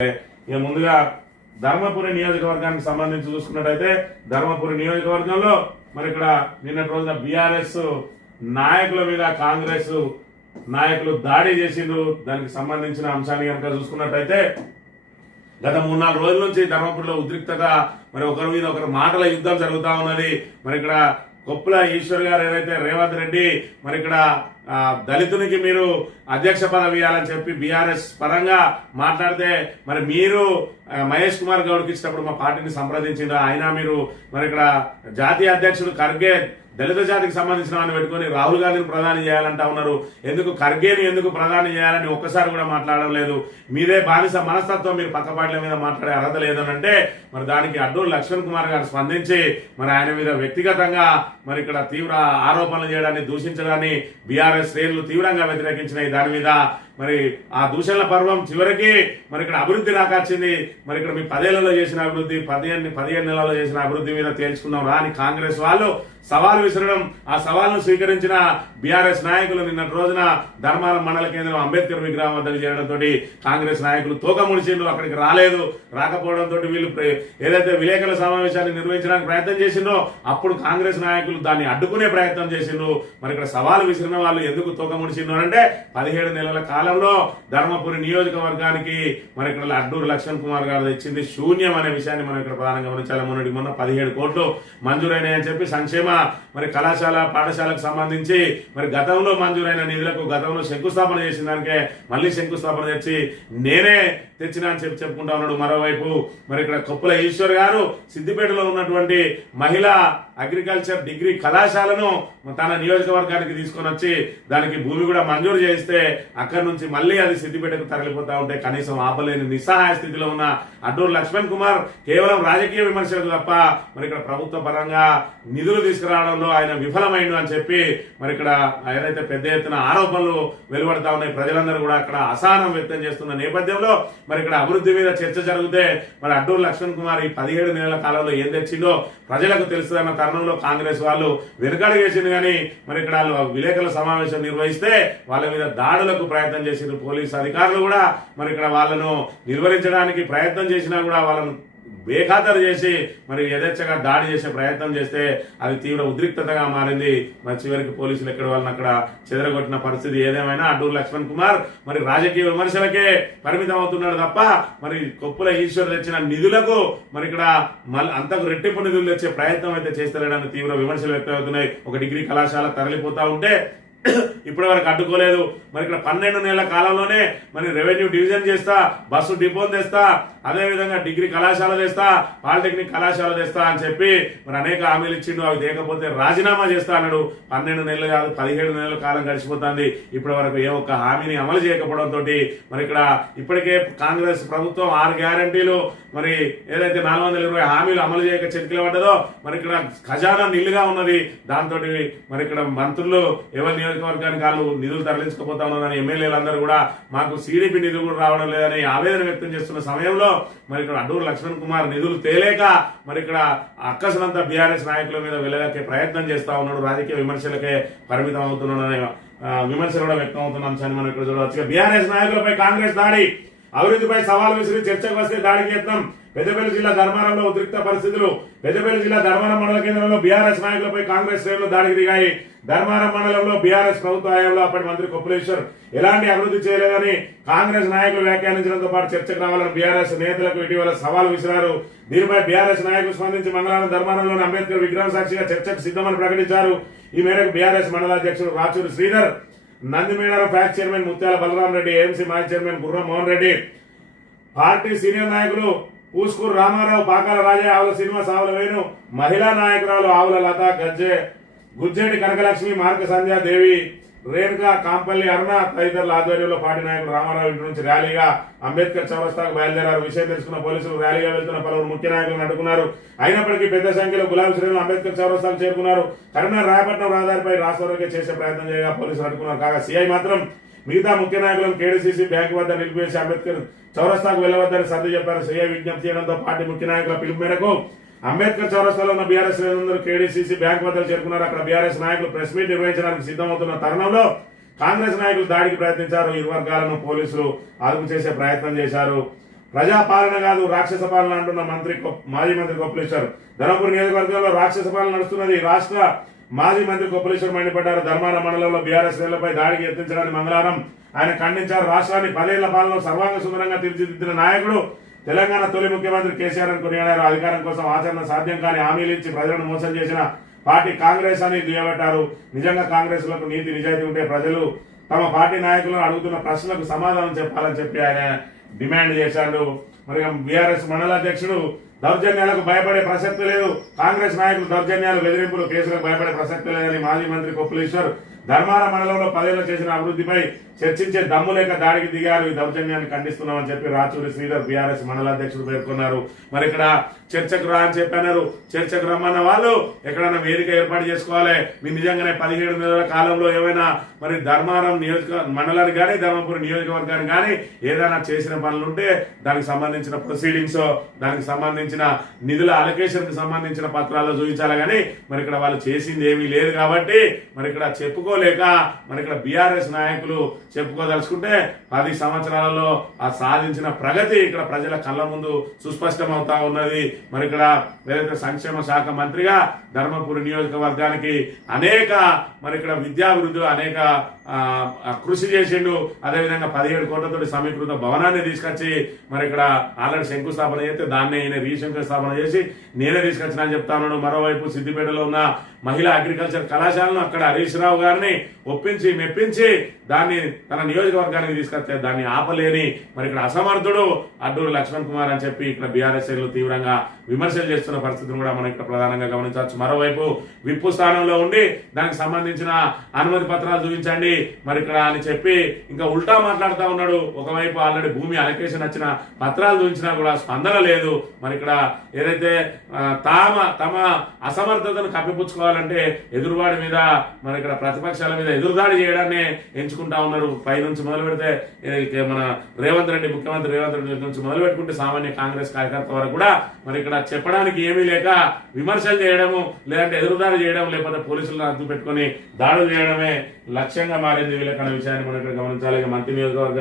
ఇక ముందుగా ధర్మపురి నియోజకవర్గానికి సంబంధించి చూసుకున్నట్టయితే ధర్మపురి నియోజకవర్గంలో మరి ఇక్కడ నిన్నటి రోజున బీఆర్ఎస్ నాయకుల మీద కాంగ్రెస్ నాయకులు దాడి చేసిండ్రు. దానికి సంబంధించిన అంశాన్ని కనుక చూసుకున్నట్టయితే గత 3-4 రోజుల నుంచి ధర్మపురిలో ఉద్రిక్తత, మరి ఒకరి మీద ఒకరు మాటల యుద్ధం జరుగుతా ఉన్నది. మరి ఇక్కడ కొప్పుల ఈశ్వర్ గారు ఏదైతే రేవంత్ రెడ్డి మరి ఇక్కడ దళితునికి మీరు అధ్యక్ష పదవి ఇవ్వాలని చెప్పి బీఆర్ఎస్ పరంగా మాట్లాడితే మరి మీరు మహేష్ కుమార్ గౌడ్కి ఇచ్చినప్పుడు మా పార్టీని సంప్రదించిండ్రు. అయినా మీరు మరి ఇక్కడ జాతీయ అధ్యక్షుడు ఖర్గే దళిత జాతికి సంబంధించిన వాడిని పెట్టుకుని రాహుల్ గాంధీని ప్రధాని చేయాలంటా ఉన్నారు. ఎందుకు ఖర్గేని ఎందుకు ప్రధాని చేయాలని ఒక్కసారి కూడా మాట్లాడడం లేదు. మీదే బానిస మనస్తత్వం, మీరు పక్క పార్టీల మీద మాట్లాడే అర్హత లేదని అంటే మరి దానికి అడ్డూరు లక్ష్మణ్ కుమార్ గారు స్పందించి మరి ఆయన మీద వ్యక్తిగతంగా మరి ఇక్కడ తీవ్ర ఆరోపణలు చేయడాన్ని, దూషించడాన్ని బీఆర్ఎస్ శ్రేణులు తీవ్రంగా వ్యతిరేకించినాయి. దాని మీద మరి ఆ దూషణల పర్వం చివరికి మరి ఇక్కడ అభివృద్ధి రాకొచ్చింది. మరి ఇక్కడ మీ 10 ఏళ్లలో చేసిన అభివృద్ధి, 15 నెలల్లో చేసిన అభివృద్ధి మీద తేల్చుకున్నాం రాని కాంగ్రెస్ వాళ్ళు సవాల్ విసరడం, ఆ సవాల్ను స్వీకరించిన బీఆర్ఎస్ నాయకులు నిన్నటి రోజున ధర్మారం మండల కేంద్రం అంబేద్కర్ విగ్రహం వద్దకు చేయడంతో కాంగ్రెస్ నాయకులు తోక ముడిచిండ్రు. అక్కడికి రాలేదు. రాకపోవడంతో వీళ్ళు ఏదైతే విలేకరుల సమావేశాన్ని నిర్వహించడానికి ప్రయత్నం చేసిండ్రో అప్పుడు కాంగ్రెస్ నాయకులు దాన్ని అడ్డుకునే ప్రయత్నం చేసిండ్రు. మరి ఇక్కడ సవాల్ విసిరిన వాళ్ళు ఎందుకు తోక ముడిచిండ్రు అంటే 17 నెలల కాలంలో ధర్మపురి నియోజకవర్గానికి మరి ఇక్కడ అడ్డూరు లక్ష్మణ్ కుమార్ గారు తెచ్చింది శూన్యం అనే విషయాన్ని మనం ఇక్కడ ప్రధానంగా గమనించాలి. మొన్న 17 కోట్లు మంజూరైనాయని చెప్పి సంక్షేమ మరి కళాశాల పాఠశాలకు సంబంధించి మరి గతంలో మంజూరైన నిధులకు గతంలో శంకుస్థాపన చేసిన దానికే మళ్ళీ శంకుస్థాపన తెచ్చి నేనే తెచ్చినా అని చెప్పుకుంటా ఉన్నాడు. మరోవైపు మరి ఇక్కడ కొప్పుల ఈశ్వర్ గారు సిద్దిపేటలో ఉన్నటువంటి మహిళా అగ్రికల్చర్ డిగ్రీ కళాశాలను తన నియోజకవర్గానికి తీసుకొని వచ్చి దానికి భూమి కూడా మంజూరు చేయిస్తే అక్కడి నుంచి మళ్ళీ అది సిద్దిపేటకు తరలిపోతా ఉంటే కనీసం ఆపలేని నిస్సహాయ స్థితిలో ఉన్న అడ్డూరు లక్ష్మణ్ కుమార్ కేవలం రాజకీయ విమర్శలకు తప్ప మరి ఇక్కడ ప్రభుత్వ పరంగా నిధులు తీసుకురావడంలో ఆయన విఫలమైండు అని చెప్పి మరి ఇక్కడ ఏదైతే పెద్ద ఎత్తున ఆరోపణలు వెలువడతా ఉన్నాయి. ప్రజలందరూ కూడా అక్కడ అసహనం వ్యక్తం చేస్తున్న నేపథ్యంలో మరి ఇక్కడ అభివృద్ధి మీద చర్చ జరిగితే మరి అడ్డూరు లక్ష్మణ్ కుమార్ ఈ 17 నెలల కాలంలో ఏం తెచ్చిందో ప్రజలకు తెలుస్తుందన్న తరుణంలో కాంగ్రెస్ వాళ్ళు వెనుకడుగేసింది. కానీ మరి ఇక్కడ విలేకరుల సమావేశం నిర్వహిస్తే వాళ్ళ మీద దాడులకు ప్రయత్నం చేసిన పోలీసు అధికారులు కూడా మరి ఇక్కడ వాళ్ళను నిర్వహించడానికి ప్రయత్నం చేసినా కూడా వాళ్ళను బేఖాతరు చేసి మరి యథేచ్ఛగా దాడి చేసే ప్రయత్నం చేస్తే అది తీవ్ర ఉద్రిక్తతగా మారింది. మరి చివరికి పోలీసులు ఎక్కడ వాళ్ళని అక్కడ చెదరగొట్టిన పరిస్థితి. ఏదేమైనా అడ్డూరు లక్ష్మణ్ కుమార్ మరి రాజకీయ విమర్శలకే పరిమితం అవుతున్నాడు తప్ప మరి కొప్పుల ఈశ్వర్ తెచ్చిన నిధులకు మరి ఇక్కడ అంతకు రెట్టింపు నిధులు తెచ్చే ప్రయత్నం అయితే చేస్తలేడని తీవ్ర విమర్శలు వ్యక్తమవుతున్నాయి. ఒక డిగ్రీ కళాశాల తరలిపోతా ఉంటే ఇప్పటి వరకు అడ్డుకోలేదు. మరి ఇక్కడ 12 నెలల కాలంలోనే మరి రెవెన్యూ డివిజన్ చేస్తా, బస్సు డిపోలు తెస్తా, అదేవిధంగా డిగ్రీ కళాశాల తెస్తా, పాలిటెక్నిక్ కళాశాల తెస్తా అని చెప్పి మరి అనేక హామీలు ఇచ్చిండు. అవి లేకపోతే రాజీనామా చేస్తా అన్నాడు. 12 నెలలు కాదు 17 నెలల కాలం గడిచిపోతుంది. ఇప్పటి వరకు ఏ ఒక్క హామీని అమలు చేయకపోవడంతో మరి ఇక్కడ ఇప్పటికే కాంగ్రెస్ ప్రభుత్వం 6 గ్యారంటీలు మరి ఏదైతే 420 హామీలు అమలు చేయక చెతికిల పడ్డదో మరి ఇక్కడ ఖజానా నిల్లుగా ఉన్నది. దాంతో మరి ఇక్కడ మంత్రులు ఎవరి నియోజకవర్గానికి వాళ్ళు నిధులు తరలించకపోతా ఉన్నారని ఎమ్మెల్యేలందరూ కూడా మాకు సిడిపి నిధులు కూడా రావడం లేదని ఆవేదన వ్యక్తం చేస్తున్న సమయంలో మరి ఇక్కడ అడ్డూరు లక్ష్మణ్ కుమార్ నిధులు తేలేక మరి ఇక్కడ అక్కసనంతా బీఆర్ఎస్ నాయకుల మీద వెళ్ళగక్కే ప్రయత్నం చేస్తా ఉన్నాడు. రాజకీయ విమర్శలకే పరిమితం అవుతున్నాడనే విమర్శలు కూడా వ్యక్తం అవుతున్న అంశాన్ని మనం ఇక్కడ చూడవచ్చు. బీఆర్ఎస్ నాయకులపై కాంగ్రెస్ దాడి, అభివృద్ధిపై సవాల్ విసిరి చర్చకు వస్తే దాడికి యత్నం. పెద్దపల్లి జిల్లా ధర్మారంలో ఉద్రిక్త పరిస్థితులు. పెద్దపల్లి జిల్లా ధర్మారం మండల కేంద్రంలో బీఆర్ఎస్ నాయకులపై కాంగ్రెస్ శ్రేణులు దాడికి దిగాయి. ధర్మారం మండలంలో బీఆర్ఎస్ ప్రభుత్వ హయాంలో అప్పటి మంత్రి కొప్పులేశ్వర్ ఎలాంటి అభివృద్ధి చేయలేదని కాంగ్రెస్ నాయకులు వ్యాఖ్యానించడంతో పాటు చర్చకు రావాలని బీఆర్ఎస్ నేతలకు ఇటీవల సవాల్ విసిరారు. దీనిపై బీఆర్ఎస్ నాయకులు స్పందించి మంగళవారం ధర్మారంలోని అంబేద్కర్ విగ్రహం సాక్షిగా చర్చకు సిద్ధమని ప్రకటించారు. ఈ మేరకు బీఆర్ఎస్ మండలాధ్యక్షుడు రాచూరి శ్రీధర్, నందిమేడారం ఫ్యాక్ట్ చైర్మన్ ముత్యాల బలరాం రెడ్డి, ఏఎంసీ మాజీ chairman Gurram Mohan Reddy, party senior నాయకులు పూస్కూరు రామారావు, పాకాల రాజా, ఆవుల శ్రీనివాస్, ఆవుల వేణు, మహిళా నాయకురాలు ఆవుల లత, గుజ్జేటి కనకలక్ష్మి, మార్క సంధ్య దేవి, రేణుకా, కాంపల్లి అరుణ తదితరుల ఆధ్వర్యంలో పార్టీ నాయకులు రామారావు ఇంటి నుంచి ర్యాలీగా అంబేద్కర్ చౌరస్తాకు బయలుదేరారు. విషయం తెలుసుకున్న పోలీసులు ర్యాలీగా వెళ్తున్న పలువురు ముఖ్య నాయకులను అడ్డుకున్నారు. అయినప్పటికీ పెద్ద సంఖ్యలో గులాబీ శ్రేణులు అంబేద్కర్ చౌరస్తాకు చేరుకున్నారు. కరీంనగర్ రాయపట్నం రహదారిపై రాస్తారోకే చేసే ప్రయత్నం చేయగా పోలీసులు అడ్డుకున్నారు. కాగా సిఐ మాత్రం మిగతా ముఖ్య నాయకులను కేడీసీసీ బ్యాంకు వద్ద నిలిపివేసి అంబేద్కర్ చౌరస్తాకు వెళ్లవద్దని సర్ది చెప్పారు. సిఐ విజ్ఞప్తి చేయడంతో పార్టీ ముఖ్య నాయకుల పిలుపు మేరకు అంబేద్కర్ చౌరస్తాలో ఉన్న బీఆర్ఎస్ శ్రేణులందరూ కేడీసీసీ బ్యాంకు వద్ద చేరుకున్నారు. అక్కడ బీఆర్ఎస్ నాయకులు ప్రెస్ మీట్ నిర్వహించడానికి సిద్ధమవుతున్న తరుణంలో కాంగ్రెస్ నాయకులు దాడికి ప్రయత్నించారు. ఇరు వర్గాలను పోలీసులు అదుపు చేసే ప్రయత్నం చేశారు. ప్రజాపాలన కాదు రాక్షస పాలన అంటున్న మాజీ మంత్రి కొప్పులేశ్వర్. ధర్మపురి నియోజకవర్గంలో రాక్షస పాలన నడుస్తున్నది. రాష్ట్ర మాజీ మంత్రి కొప్పులేశ్వర్ మండిపడ్డారు. ధర్మారం మండలంలో బీఆర్ఎస్ శ్రేణులపై దాడికి యత్నించడానికి మంగళవారం ఆయన ఖండించారు. రాష్ట్రాన్ని 10 ఏళ్ల పాలనలో సర్వాంగ సుందరంగా తీర్చిదిద్దిన నాయకుడు తెలంగాణ తొలి ముఖ్యమంత్రి కేసీఆర్ అని కొనియాడారు. అధికారం కోసం ఆచరణ సాధ్యం కాని హామీలు ఇచ్చి ప్రజలను మోసం చేసిన పార్టీ కాంగ్రెస్ అని దుయ్యబట్టారు. నిజంగా కాంగ్రెస్ లకు నీతి నిజాయితీ ఉంటే ప్రజలు తమ పార్టీ నాయకులను అడుగుతున్న ప్రశ్నలకు సమాధానం చెప్పాలని చెప్పి ఆయన డిమాండ్ చేశాడు. మరి బీఆర్ఎస్ మండల అధ్యక్షుడు దౌర్జన్యాలకు భయపడే ప్రసక్తి లేదు. కాంగ్రెస్ నాయకులు దౌర్జన్యాలు, బెదిరింపులు, కేసులకు భయపడే ప్రసక్తి లేదని మాజీ మంత్రి కొప్పులేశ్వర్ ధర్మారం మండలంలో 10 ఏళ్లు చేసిన అభివృద్ధిపై చర్చించే దమ్ము లేక దాడికి దిగారు. ఈ దౌర్జన్యాన్ని ఖండిస్తున్నామని చెప్పి రాచూరి శ్రీధర్ బీఆర్ఎస్ మండల అధ్యక్షుడు పేర్కొన్నారు. మరి ఇక్కడ చర్చకు రా అని చెప్పన్నారు. చర్చకు రమ్మన్న వాళ్ళు ఎక్కడైనా వేదిక ఏర్పాటు చేసుకోవాలి. మీరు నిజంగానే 17 నెలల కాలంలో ఏమైనా మరి ధర్మారం మండలానికి కానీ ధర్మపురి నియోజకవర్గానికి కానీ ఏదైనా చేసిన పనులుంటే దానికి సంబంధించిన ప్రొసీడింగ్స్, దానికి సంబంధించిన నిధుల అలొకేషన్ కి సంబంధించిన పత్రాల్లో చూపించాలి. కానీ మరి ఇక్కడ వాళ్ళు చేసింది ఏమీ లేదు కాబట్టి మరి ఇక్కడ చెప్పుకోలేక మరి ఇక్కడ బీఆర్ఎస్ నాయకులు చెప్పుకోదలుచుకుంటే 10 సంవత్సరాలలో ఆ సాధించిన ప్రగతి ఇక్కడ ప్రజల కళ్ళ ముందు సుస్పష్టం అవుతా ఉన్నది. మరి ఇక్కడ ఏదైతే సంక్షేమ శాఖ మంత్రిగా ధర్మపురి నియోజకవర్గానికి అనేక మరి ఇక్కడ విద్యాభివృద్ధులు అనేక కృషి చేసిండు. అదేవిధంగా 17 కోట్లతోటి సమీకృత భవనాన్ని తీసుకొచ్చి మరి ఇక్కడ ఆల్రెడీ శంకుస్థాపన చేస్తే దాన్నే ఈయన రీశంకుస్థాపన చేసి నేనే తీసుకొచ్చిన అని చెప్తా ఉన్నాడు. మరోవైపు సిద్దిపేటలో ఉన్న మహిళా అగ్రికల్చర్ కళాశాలను అక్కడ హరీష్ రావు గారిని ఒప్పించి మెప్పించి దాన్ని తన నియోజకవర్గానికి తీసుకొస్తే దాన్ని ఆపలేని మరి ఇక్కడ అసమర్థుడు అడ్డూరు లక్ష్మణ్ కుమార్ అని చెప్పి ఇక్కడ బీఆర్ఎస్ తీవ్రంగా విమర్శలు చేస్తున్న పరిస్థితిని కూడా మనం ఇక్కడ ప్రధానంగా గమనించవచ్చు. మరోవైపు విప్పు స్థానంలో ఉండి దానికి సంబంధించిన అనుమతి పత్రాలు చూపించండి మరి ఇక్కడ అని చెప్పి ఇంకా ఉల్టా మాట్లాడుతూ ఉన్నాడు. ఒకవైపు ఆల్రెడీ భూమి అలొకేషన్ వచ్చిన పత్రాలు చూపించినా కూడా స్పందన లేదు. మరి ఇక్కడ ఏదైతే తమ అసమర్థతను కప్పిపుచ్చుకోవాలంటే ఎదురువాడి మీద మరి ఇక్కడ ప్రతిపక్షాల మీద ఎదురుదాడి చేయడాన్ని ఎంచుకుంటా ఉన్నారు. పైనుంచి మొదలు పెడితే మన రేవంత్ రెడ్డి, ముఖ్యమంత్రి రేవంత్ రెడ్డి నుంచి మొదలు పెట్టుకుంటే సామాన్య కాంగ్రెస్ కార్యకర్త వరకు కూడా మరి ఇక్కడ చెప్పడానికి ఏమీ లేక విమర్శలు చేయడము, లేదంటే ఎదురుదాడి చేయడం, లేకపోతే పోలీసులను అడ్డు పెట్టుకుని దాడులు చేయడమే లక్ష్యంగా మారింది వీళ్ళకన్న విషయాన్ని మనం ఇక్కడ గమనించాలి. మంత్రి నియోజకవర్గ